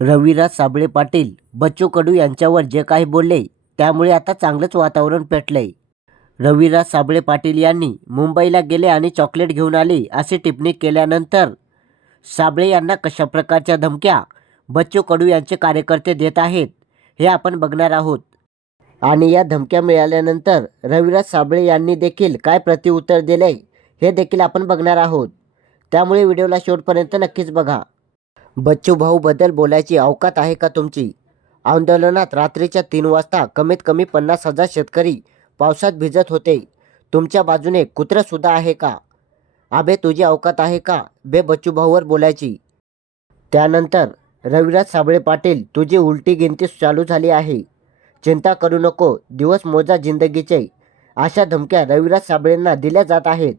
रविराज साबळे पाटील बच्चू कडू यांच्यावर जे काही बोलले त्यामुळे आता चांगलंच वातावरण पेटलंय. रविराज साबळे पाटील यांनी मुंबईला गेले आणि चॉकलेट घेऊन आले अशी टिप्पणी केल्यानंतर साबळे यांना कशा प्रकारच्या धमक्या बच्चू कडू यांचे कार्यकर्ते देत आहेत हे आपण बघणार आहोत. आणि या धमक्या मिळाल्यानंतर रविराज साबळे यांनी देखील काय प्रतिउत्तर दिले हे देखील आपण बघणार आहोत. त्यामुळे व्हिडिओला शेवटपर्यंत नक्कीच बघा. बच्चू भाऊबद्दल बोलायची अवकात आहे का तुमची? आंदोलनात रात्रीच्या तीन वाजता कमीत कमी पन्नास हजार शेतकरी पावसात भिजत होते. तुमच्या बाजूने कुत्रंसुद्धा आहे का? आबे तुझी अवकात आहे का? बे बच्चू भाऊवर बोलायची. त्यानंतर रविराज साबळे पाटील तुझी उलटी गिनती चालू झाली आहे. चिंता करू नको दिवस मोजा जिंदगीचे. अशा धमक्या रविराज साबळेंना दिल्या जात आहेत.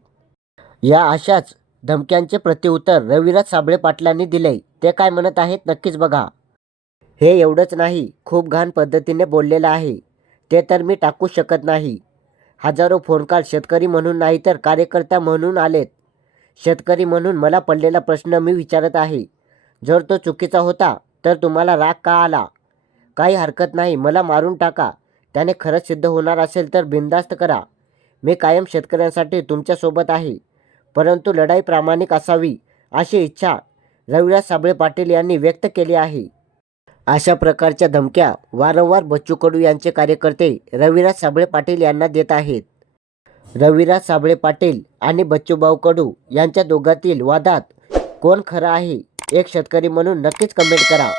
या अशाच धमक्यांचे प्रत्युत्तर रविराज साबळे पाटलांनी दिले ते काय म्हणत आहेत नक्कीच बघा. हे एवढंच नाही खूप घाण पद्धतीने बोललेलं आहे. ते तर मी टाकू शकत नाही. हजारो फोन कॉल शेतकरी म्हणून नाही तर कार्यकर्ता म्हणून आलेत. शेतकरी म्हणून मला पडलेला प्रश्न मी विचारत आहे. जर तो चुकीचा होता तर तुम्हाला राग का आला? काही हरकत नाही मला मारून टाका. त्याने खरंच सिद्ध होणार असेल तर बिनधास्त करा. मी कायम शेतकऱ्यांसाठी तुमच्यासोबत आहे. परंतु लढाई प्रामाणिक असावी अशी इच्छा रविराज साबळे पाटील यांनी व्यक्त केली आहे. अशा प्रकारच्या धमक्या वारंवार बच्चू कडू यांचे कार्यकर्ते रविराज साबळे पाटील यांना देत आहेत. रविराज साबळे पाटील आणि बच्चूभाऊ कडू यांच्या दोघातील वादात कोण खरं आहे एक शेतकरी म्हणून नक्कीच कमेंट करा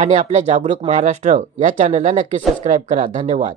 आणि आपल्या जागरूक महाराष्ट्र या चॅनलला नक्की सबस्क्राईब करा. धन्यवाद.